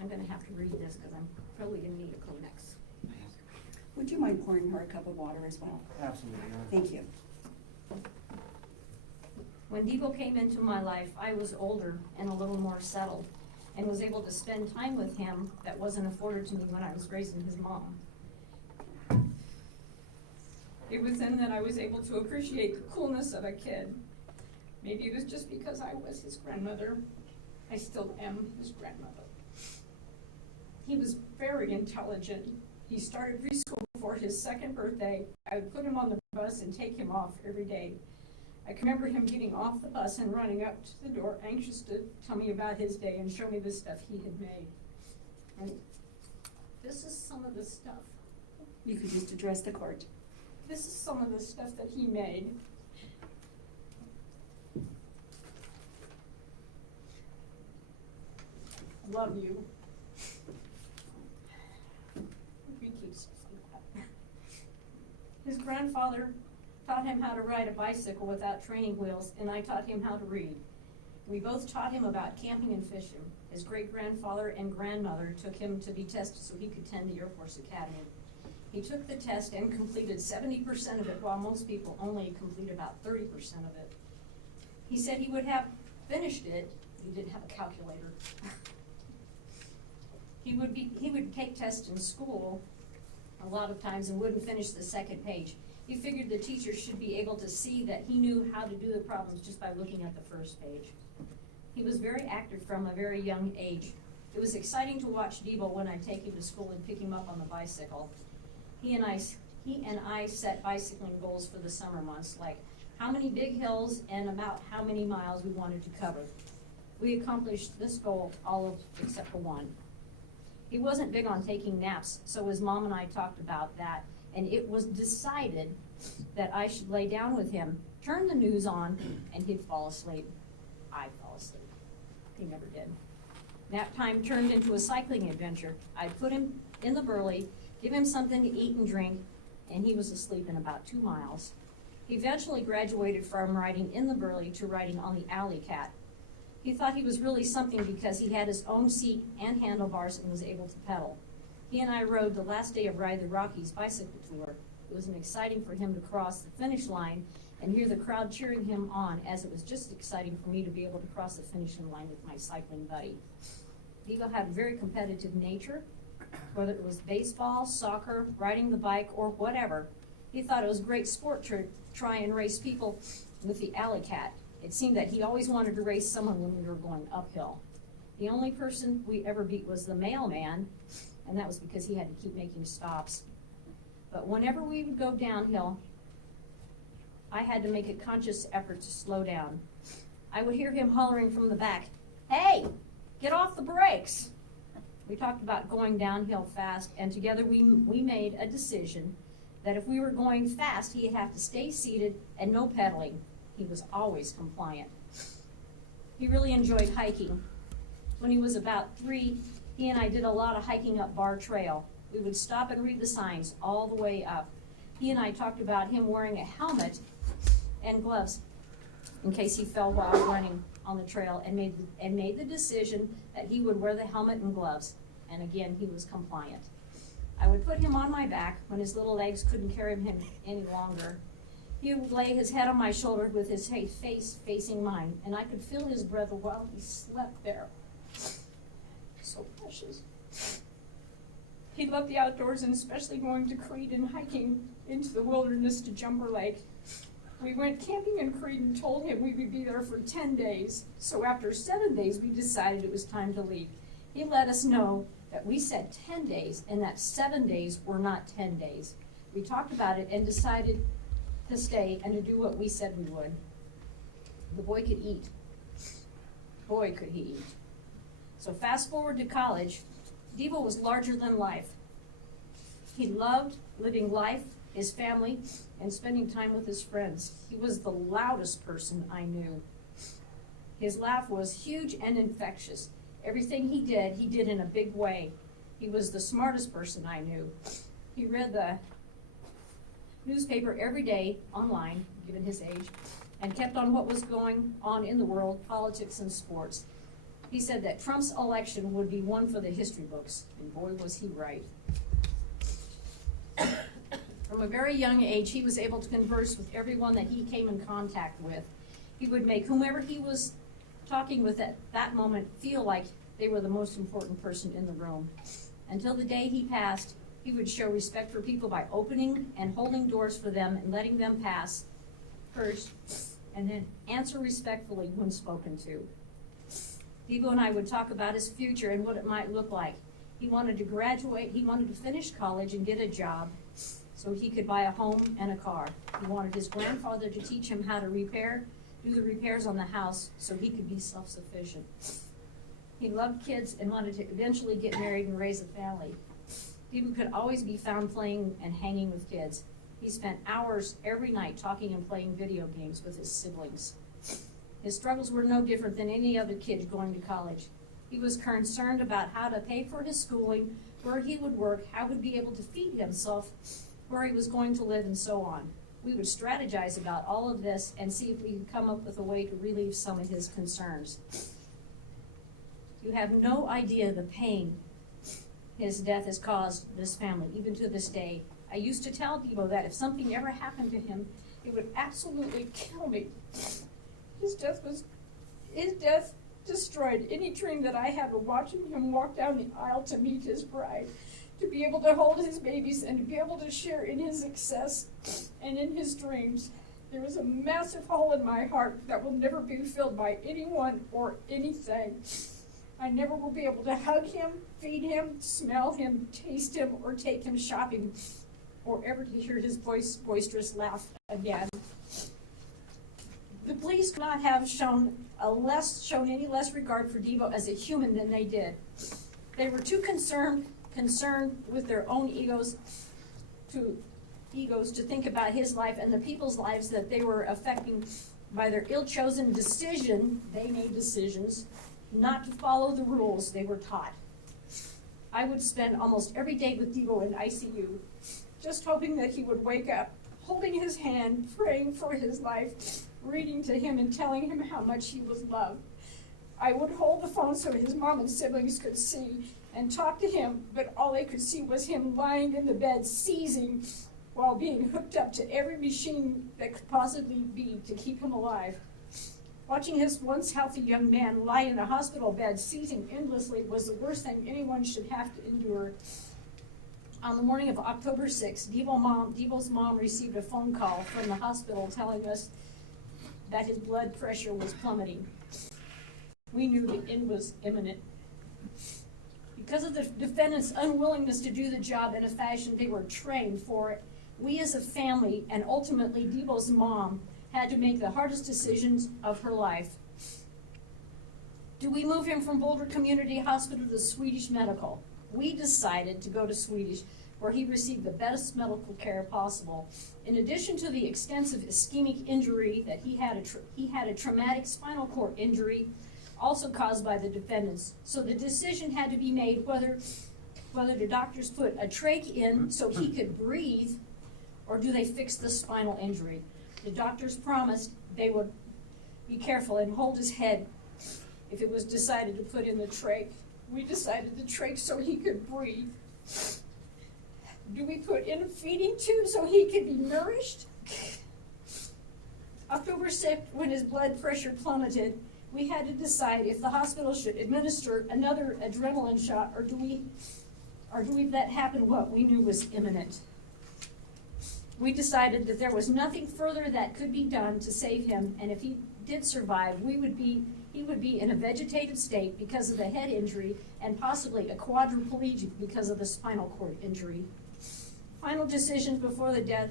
I'm going to have to read this because I'm probably going to need a Kleenex. Would you mind pouring her a cup of water as well? Absolutely. Thank you. When Devo came into my life, I was older and a little more settled and was able to spend time with him that wasn't afforded to me when I was raising his mom. It was then that I was able to appreciate the coolness of a kid. Maybe it was just because I was his grandmother. I still am his grandmother. He was very intelligent. He started preschool before his 2nd birthday. I would put him on the bus and take him off every day. I can remember him getting off the bus and running up to the door, anxious to tell me about his day and show me the stuff he had made. And this is some of the stuff. You could just address the court. This is some of the stuff that he made. I love you. We keep stuff like that. His grandfather taught him how to ride a bicycle without training wheels, and I taught him how to read. We both taught him about camping and fishing. His great-grandfather and grandmother took him to be tested so he could attend the Air Force Academy. He took the test and completed 70% of it, while most people only complete about 30% of it. He said he would have finished it. He didn't have a calculator. He would take tests in school a lot of times and wouldn't finish the 2nd page. He figured the teacher should be able to see that he knew how to do the problems just by looking at the 1st page. He was very active from a very young age. It was exciting to watch Debo when I'd take him to school and pick him up on the bicycle. He and I set bicycling goals for the summer months, like how many big hills and about how many miles we wanted to cover. We accomplished this goal except for one. He wasn't big on taking naps, so his mom and I talked about that, and it was decided that I should lay down with him, turn the news on, and he'd fall asleep. I'd fall asleep. He never did. Nap time turned into a cycling adventure. I'd put him in the burley, give him something to eat and drink, and he was asleep in about 2 miles. He eventually graduated from riding in the burley to riding on the alley cat. He thought he was really something because he had his own seat and handlebars and was able to pedal. He and I rode the last day of Ride the Rockies bicycle tour. It was exciting for him to cross the finish line and hear the crowd cheering him on, as it was just exciting for me to be able to cross the finishing line with my cycling buddy. Devo had a very competitive nature, whether it was baseball, soccer, riding the bike, or whatever. He thought it was a great sport to try and race people with the alley cat. It seemed that he always wanted to race someone when we were going uphill. The only person we ever beat was the mailman, and that was because he had to keep making stops. But whenever we would go downhill, I had to make a conscious effort to slow down. I would hear him hollering from the back, "Hey, get off the brakes!" We talked about going downhill fast, and together we made a decision that if we were going fast, he'd have to stay seated and no pedaling. He was always compliant. He really enjoyed hiking. When he was about 3, he and I did a lot of hiking up Bar Trail. We would stop and read the signs all the way up. He and I talked about him wearing a helmet and gloves in case he fell while running on the trail, and made the decision that he would wear the helmet and gloves. And again, he was compliant. I would put him on my back when his little legs couldn't carry him any longer. He would lay his head on my shoulder with his face facing mine, and I could feel his breath while he slept there. So precious. He loved the outdoors, and especially going to Creed and hiking into the wilderness to Jumper Lake. We went camping in Creed and told him we would be there for 10 days. So after 7 days, we decided it was time to leave. He let us know that we said 10 days and that 7 days were not 10 days. We talked about it and decided to stay and to do what we said we would. The boy could eat. Boy, could he eat. So fast forward to college, Devo was larger than life. He loved living life, his family, and spending time with his friends. He was the loudest person I knew. His laugh was huge and infectious. Everything he did in a big way. He was the smartest person I knew. He read the newspaper every day online, given his age, and kept on what was going on in the world, politics and sports. He said that Trump's election would be one for the history books, and boy was he right. From a very young age, he was able to converse with everyone that he came in contact with. He would make whomever he was talking with at that moment feel like they were the most important person in the room. Until the day he passed, he would show respect for people by opening and holding doors for them and letting them pass first, and then answer respectfully when spoken to. Debo and I would talk about his future and what it might look like. He wanted to graduate, he wanted to finish college and get a job so he could buy a home and a car. He wanted his grandfather to teach him how to do the repairs on the house so he could be self-sufficient. He loved kids and wanted to eventually get married and raise a family. Debo could always be found playing and hanging with kids. He spent hours every night talking and playing video games with his siblings. His struggles were no different than any other kid going to college. He was concerned about how to pay for his schooling, where he would work, how he would be able to feed himself, where he was going to live, and so on. We would strategize about all of this and see if we could come up with a way to relieve some of his concerns. You have no idea the pain his death has caused this family, even to this day. I used to tell Debo that if something ever happened to him, it would absolutely kill me. His death destroyed any dream that I had of watching him walk down the aisle to meet his bride, to be able to hold his babies and to be able to share in his success and in his dreams. There is a massive hole in my heart that will never be filled by anyone or anything. I never will be able to hug him, feed him, smell him, taste him, or take him shopping, or ever to hear his boisterous laugh again. The police could not have shown any less regard for Debo as a human than they did. They were too concerned with their own egos to think about his life and the people's lives that they were affecting by their ill-chosen decision. They made decisions not to follow the rules they were taught. I would spend almost every day with Debo in ICU, just hoping that he would wake up, holding his hand, praying for his life, reading to him and telling him how much he was loved. I would hold the phone so his mom and siblings could see and talk to him, but all they could see was him lying in the bed, seizing while being hooked up to every machine that could possibly be to keep him alive. Watching his once healthy young man lie in a hospital bed, seizing endlessly, was the worst thing anyone should have to endure. On the morning of October 6th, Debo's mom received a phone call from the hospital telling us that his blood pressure was plummeting. We knew the end was imminent. Because of the defendant's unwillingness to do the job in a fashion they were trained for it, we as a family, and ultimately Debo's mom, had to make the hardest decisions of her life. Do we move him from Boulder Community Hospital to Swedish Medical? We decided to go to Swedish, where he received the best medical care possible. In addition to the extensive ischemic injury that he had a traumatic spinal cord injury also caused by the defendants. So the decision had to be made whether the doctors put a trach in so he could breathe, or do they fix the spinal injury. The doctors promised they would be careful and hold his head if it was decided to put in the trach. We decided the trach so he could breathe. Do we put in a feeding tube so he could be nourished? October 6th, when his blood pressure plummeted, we had to decide if the hospital should administer another adrenaline shot, or do we let happen what we knew was imminent. We decided that there was nothing further that could be done to save him, and if he did survive, he would be in a vegetative state because of the head injury and possibly a quadriplegic because of the spinal cord injury. Final decisions before the death.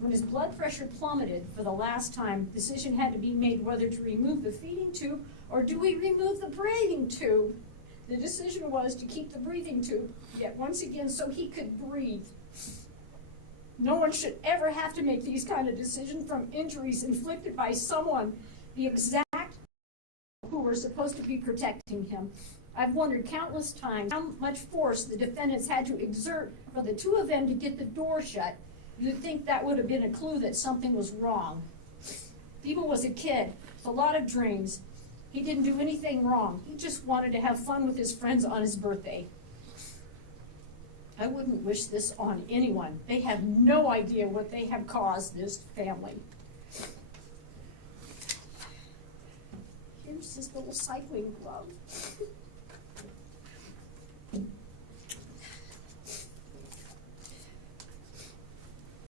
When his blood pressure plummeted for the last time, decision had to be made whether to remove the feeding tube or do we remove the breathing tube. The decision was to keep the breathing tube, yet once again so he could breathe. No one should ever have to make these kind of decisions from injuries inflicted by someone, the exact who were supposed to be protecting him. I've wondered countless times how much force the defendants had to exert for the two of them to get the door shut. You'd think that would have been a clue that something was wrong. Debo was a kid with a lot of dreams. He didn't do anything wrong. He just wanted to have fun with his friends on his birthday. I wouldn't wish this on anyone. They have no idea what they have caused this family. Here's his little cycling glove.